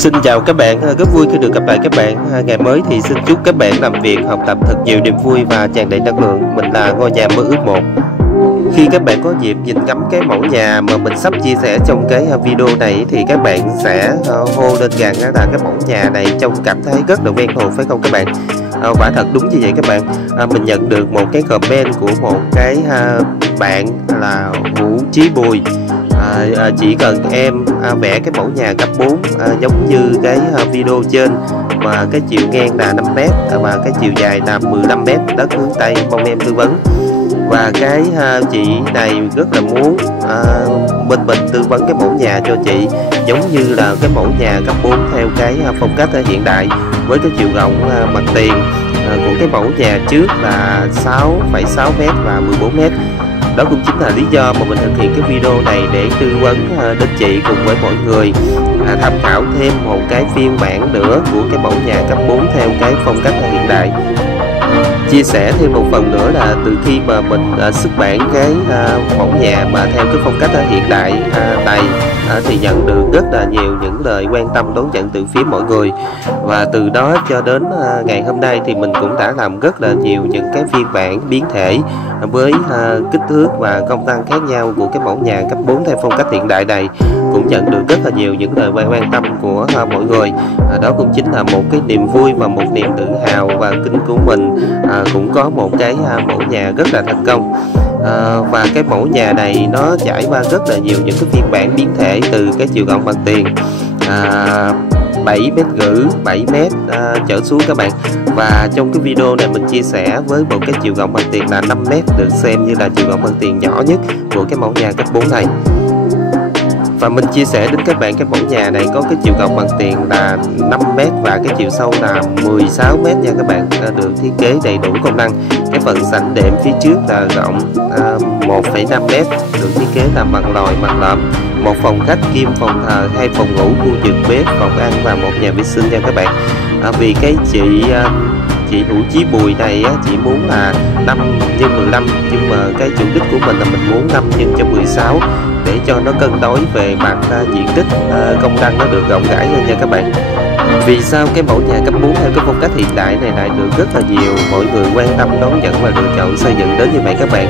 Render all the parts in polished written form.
Xin chào các bạn, rất vui khi được gặp lại các bạn. Ngày mới thì xin chúc các bạn làm việc, học tập thật nhiều niềm vui và tràn đầy năng lượng. Mình là ngôi nhà mơ ước 1. Khi các bạn có dịp nhìn ngắm cái mẫu nhà mà mình sắp chia sẻ trong cái video này thì các bạn sẽ hô lên rằng là cái mẫu nhà này trông cảm thấy rất là quen thuộc, phải không các bạn? Quả thật đúng như vậy các bạn. Mình nhận được một cái comment của một cái bạn là Vũ Chí Bùi. Chỉ cần em vẽ cái mẫu nhà cấp 4 giống như cái video trên, mà cái chiều ngang là 5m và cái chiều dài là 15m, đất hướng Tây, mong em tư vấn. Và cái chị này rất là muốn bên mình tư vấn cái mẫu nhà cho chị giống như là cái mẫu nhà cấp 4 theo cái phong cách hiện đại, với cái chiều rộng mặt tiền của cái mẫu nhà trước là 6,6m và 14m. Đó cũng chính là lý do mà mình thực hiện cái video này để tư vấn đến chị cùng với mọi người tham khảo thêm một cái phiên bản nữa của cái mẫu nhà cấp 4 theo cái phong cách hiện đại. Chia sẻ thêm một phần nữa là từ khi mà mình xuất bản cái mẫu nhà mà theo cái phong cách hiện đại này thì nhận được rất là nhiều những lời quan tâm đón nhận từ phía mọi người, và từ đó cho đến ngày hôm nay thì mình cũng đã làm rất là nhiều những cái phiên bản biến thể với kích thước và công năng khác nhau của cái mẫu nhà cấp 4 theo phong cách hiện đại này, cũng nhận được rất là nhiều những lời quan tâm của mọi người. Đó cũng chính là một cái niềm vui và một niềm tự hào và kinh của mình cũng có một cái mẫu nhà rất là thành công. Và cái mẫu nhà này nó trải qua rất là nhiều những cái phiên bản biến thể từ cái chiều rộng mặt tiền 7,5m, 7m trở xuống các bạn. Và trong cái video này mình chia sẻ với một cái chiều rộng mặt tiền là 5m, được xem như là chiều rộng mặt tiền nhỏ nhất của cái mẫu nhà cấp 4 này. Và mình chia sẻ đến các bạn cái mẫu nhà này có cái chiều rộng mặt tiền là 5m và cái chiều sâu là 16m nha các bạn, được thiết kế đầy đủ công năng. Cái phần sảnh đệm phía trước là rộng 1,5m, được thiết kế là bằng lòi mặt lõm, một phòng khách kim phòng thờ, 2 phòng ngủ, khu vực bếp, phòng ăn và một nhà vệ sinh nha các bạn. Vì cái chị Vũ Chí Bùi này chị muốn là 5x15, nhưng mà cái chủ đích của mình là mình muốn 5x16 để cho nó cân đối về mặt diện tích, công năng nó được rộng rãi hơn nha các bạn. Vì sao cái mẫu nhà cấp 4 theo cái phong cách hiện đại này lại được rất là nhiều mọi người quan tâm đón nhận và lựa chọn xây dựng đến như vậy các bạn?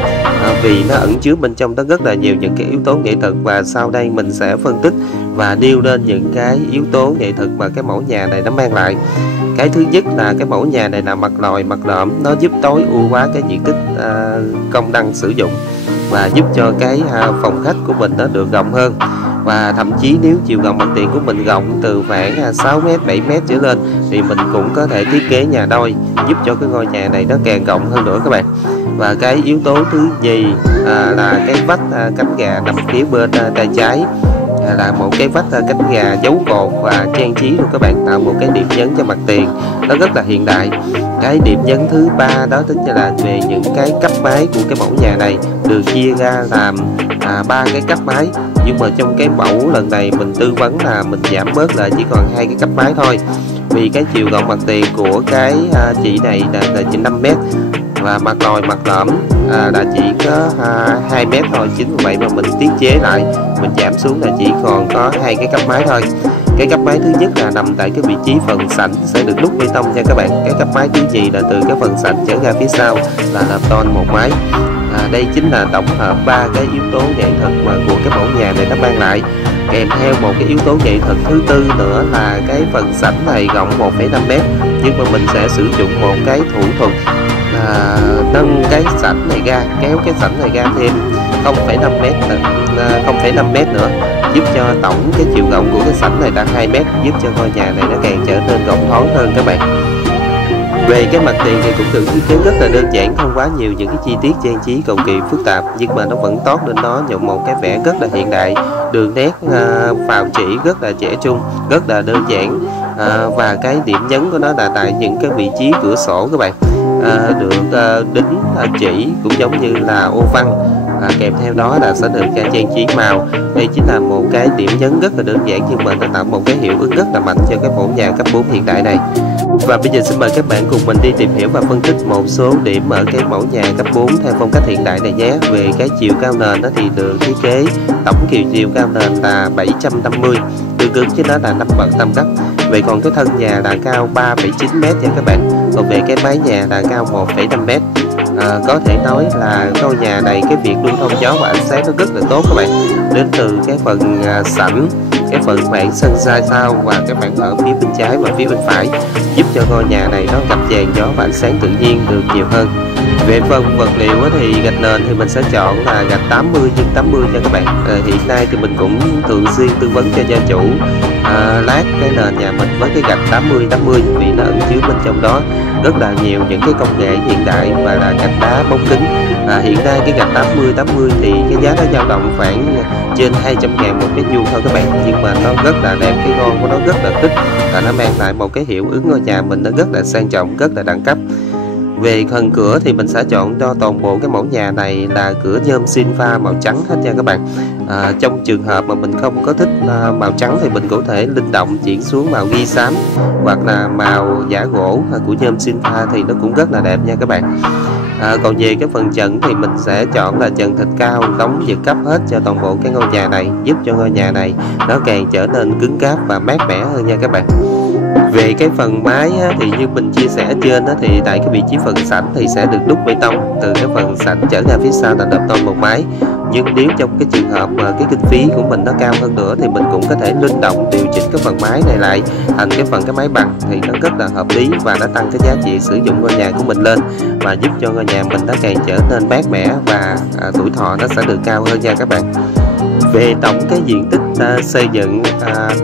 Vì nó ẩn chứa bên trong đó rất là nhiều những cái yếu tố nghệ thuật, và sau đây mình sẽ phân tích và nêu lên những cái yếu tố nghệ thuật mà cái mẫu nhà này nó mang lại. Cái thứ nhất là cái mẫu nhà này là mặt lòi mặt lõm, nó giúp tối ưu hóa cái diện tích công năng sử dụng và giúp cho cái phòng khách của mình nó được rộng hơn. Và thậm chí nếu chiều rộng mặt tiền của mình rộng từ khoảng 6m, 7m trở lên thì mình cũng có thể thiết kế nhà đôi, giúp cho cái ngôi nhà này nó càng rộng hơn nữa các bạn. Và cái yếu tố thứ nhì là cái vách cánh gà nằm phía bên tay trái, là một cái vách cánh gà dấu cột và trang trí luôn các bạn, tạo một cái điểm nhấn cho mặt tiền nó rất là hiện đại. Cái điểm nhấn thứ ba đó chính là về những cái cấp mái của cái mẫu nhà này, được chia ra làm 3 cái cấp mái, nhưng mà trong cái mẫu lần này mình tư vấn là mình giảm bớt lại chỉ còn 2 cái cấp mái thôi, vì cái chiều rộng mặt tiền của cái chị này là chỉ 5m và mặt lòi mặt lõm là chỉ có 2m thôi. Chính vì vậy mà mình tiết chế lại, mình giảm xuống là chỉ còn có 2 cái cấp mái thôi. Cái cấp mái thứ nhất là nằm tại cái vị trí phần sảnh sẽ được đúc bê tông nha các bạn. Cái cấp mái thứ nhì là từ cái phần sảnh trở ra phía sau là làm ton một mái. Đây chính là tổng hợp 3 cái yếu tố nghệ thuật mà của cái mẫu nhà này nó mang lại. Kèm theo một cái yếu tố nghệ thuật thứ tư nữa là cái phần sảnh này rộng 1,5m, nhưng mà mình sẽ sử dụng một cái thủ thuật nâng cái sảnh này ra, kéo cái sảnh này ra thêm 0,5m nữa, giúp cho tổng cái chiều rộng của cái sảnh này là 2m, giúp cho ngôi nhà này nó càng trở nên rộng thoáng hơn các bạn. Về cái mặt tiền thì cũng được thiết kế rất là đơn giản, không quá nhiều những cái chi tiết trang trí cầu kỳ phức tạp, nhưng mà nó vẫn toát lên đó nhận một cái vẻ rất là hiện đại, đường nét phào chỉ rất là trẻ trung, rất là đơn giản. Và cái điểm nhấn của nó là tại những cái vị trí cửa sổ các bạn, được đính chỉ cũng giống như là ô văn, kèm theo đó là sẽ được trang trí màu. Đây chính là một cái điểm nhấn rất là đơn giản nhưng mà nó tạo một cái hiệu ứng rất là mạnh cho cái mẫu nhà cấp 4 hiện đại này. Và bây giờ xin mời các bạn cùng mình đi tìm hiểu và phân tích một số điểm ở cái mẫu nhà cấp 4 theo phong cách hiện đại này nhé. Về cái chiều cao nền thì được thiết kế tổng chiều cao nền là 750, tương ứng với nó là 5 bậc tam cấp. Vậy còn cái thân nhà là cao 3,9 m nha các bạn. Còn về cái mái nhà là cao 1,5 m. Có thể nói là ngôi nhà này cái việc lưu thông gió và ánh sáng nó rất là tốt các bạn. Đến từ cái phần sảnh, cái phần mảng sân sai sau và cái mảng ở phía bên trái và phía bên phải, giúp cho ngôi nhà này nó gặp dàn gió và ánh sáng tự nhiên được nhiều hơn. Về phần vật liệu thì gạch nền thì mình sẽ chọn là gạch 80x80 nha các bạn. Hiện nay thì mình cũng thường xuyên tư vấn cho gia chủ lát cái nền nhà mình với cái gạch 80x80 vì nó ẩn chứa bên trong đó rất là nhiều những cái công nghệ hiện đại và là gạch đá bóng kính. Hiện nay cái gạch 80x80 thì cái giá nó dao động khoảng trên 200.000 một mét vuông thôi các bạn, nhưng mà nó rất là đẹp, cái ngon của nó rất là thích và nó mang lại một cái hiệu ứng ngôi nhà mình nó rất là sang trọng, rất là đẳng cấp. Về phần cửa thì mình sẽ chọn cho toàn bộ cái mẫu nhà này là cửa nhôm xin pha màu trắng hết nha các bạn. Trong trường hợp mà mình không có thích màu trắng thì mình có thể linh động chuyển xuống màu ghi xám hoặc là màu giả gỗ của nhôm xin pha thì nó cũng rất là đẹp nha các bạn. Còn về cái phần trần thì mình sẽ chọn là trần thạch cao đóng vượt cấp hết cho toàn bộ cái ngôi nhà này, giúp cho ngôi nhà này nó càng trở nên cứng cáp và mát mẻ hơn nha các bạn. Về cái phần mái thì như mình chia sẻ trên thì tại cái vị trí phần sảnh thì sẽ được đúc bê tông từ cái phần sảnh trở ra phía sau là đập tôn một mái. Nhưng nếu trong cái trường hợp mà cái kinh phí của mình nó cao hơn nữa thì mình cũng có thể linh động điều chỉnh cái phần mái này lại thành cái mái bằng thì nó rất là hợp lý và nó tăng cái giá trị sử dụng ngôi nhà của mình lên và giúp cho ngôi nhà mình nó càng trở nên mát mẻ và tuổi thọ nó sẽ được cao hơn nha các bạn. Về tổng cái diện tích xây dựng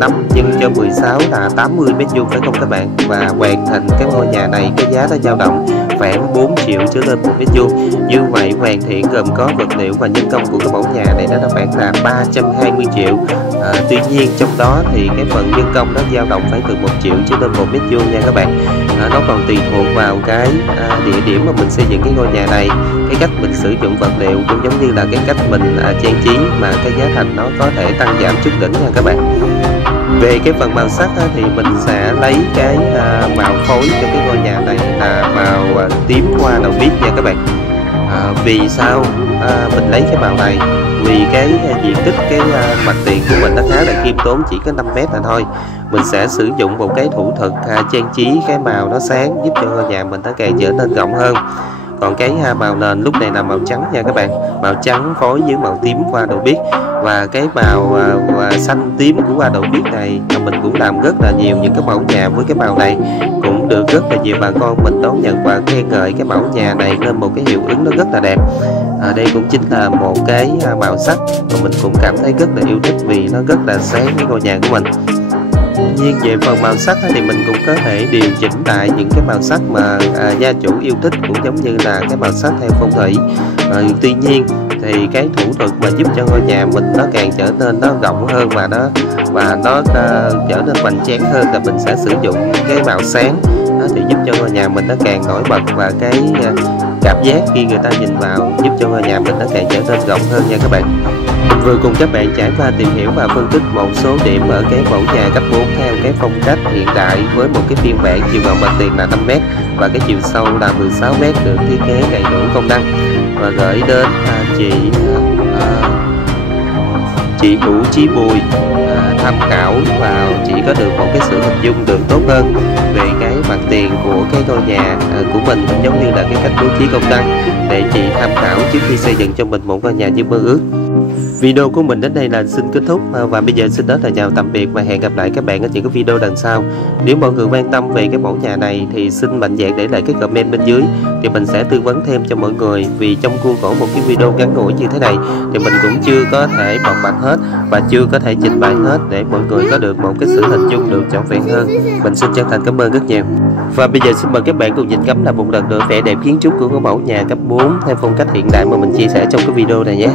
5x16 là 80 m² phải không các bạn, và hoàn thành cái ngôi nhà này cái giá nó dao động khoảng 4 triệu trở lên 1 m². Như vậy hoàn thiện gồm có vật liệu và nhân công của cái mẫu nhà này nó khoảng là 320 triệu. Tuy nhiên trong đó thì cái phần nhân công nó dao động phải từ 1 triệu trở lên 1 m² nha các bạn. Nó còn tùy thuộc vào cái địa điểm mà mình xây dựng cái ngôi nhà này, cái cách mình sử dụng vật liệu cũng giống như là cái cách mình trang trí mà cái giá thành nó có thể tăng giảm chút đỉnh nha các bạn. Về cái phần màu sắc thì mình sẽ lấy cái màu phối cho cái ngôi nhà này là màu tím hoa đậu biếc nha các bạn. Vì sao mình lấy cái màu này? Vì cái diện tích cái mặt tiền của mình nó khá là khiêm tốn, chỉ có 5 m là thôi. Mình sẽ sử dụng một cái thủ thuật trang trí cái màu nó sáng giúp cho ngôi nhà mình nó càng trở nên rộng hơn. Còn cái màu nền lúc này là màu trắng nha các bạn, màu trắng phối với màu tím hoa đậu biếc. Và cái màu xanh tím của hoa đậu biếc này mình cũng làm rất là nhiều những cái mẫu nhà với cái màu này, cũng được rất là nhiều bà con mình đón nhận và khen ngợi cái mẫu nhà này nên một cái hiệu ứng nó rất là đẹp. Đây cũng chính là một cái màu sắc mà mình cũng cảm thấy rất là yêu thích vì nó rất là sáng với ngôi nhà của mình. Tuy nhiên về phần màu sắc thì mình cũng có thể điều chỉnh lại những cái màu sắc mà gia chủ yêu thích, cũng giống như là cái màu sắc theo phong thủy. Tuy nhiên thì cái thủ thuật mà giúp cho ngôi nhà mình nó càng trở nên nó rộng hơn và nó trở nên hoành tráng hơn là mình sẽ sử dụng cái màu sáng thì giúp cho ngôi nhà mình nó càng nổi bật và cái cảm giác khi người ta nhìn vào giúp cho ngôi nhà mình nó càng trở nên rộng hơn nha các bạn. Vừa cùng các bạn trải qua tìm hiểu và phân tích một số điểm ở cái mẫu nhà cấp 4 theo cái phong cách hiện đại với một cái phiên bản chiều rộng mặt tiền là 5 m và cái chiều sâu là 16 m, được thiết kế đầy đủ công năng và gửi đến chị Hữu Chí Bùi tham khảo và chỉ có được một cái sự hình dung được tốt hơn về cái mặt tiền của cái ngôi nhà của mình, cũng giống như là cái cách bố trí công năng để chị tham khảo trước khi xây dựng cho mình một ngôi nhà như mơ ước. Video của mình đến đây là xin kết thúc và bây giờ xin nói lời chào tạm biệt và hẹn gặp lại các bạn ở những cái video lần sau. Nếu mọi người quan tâm về cái mẫu nhà này thì xin mạnh dạn để lại cái comment bên dưới thì mình sẽ tư vấn thêm cho mọi người, vì trong khuôn khổ một cái video ngắn ngủi như thế này thì mình cũng chưa có thể bộc bạch hết và chưa có thể trình bày hết để mọi người có được một cái sự hình dung được trọn vẹn hơn. Mình xin chân thành cảm ơn rất nhiều. Và bây giờ xin mời các bạn cùng nhìn ngắm là một lần nữa vẻ đẹp kiến trúc của cái mẫu nhà cấp 4 theo phong cách hiện đại mà mình chia sẻ trong cái video này nhé.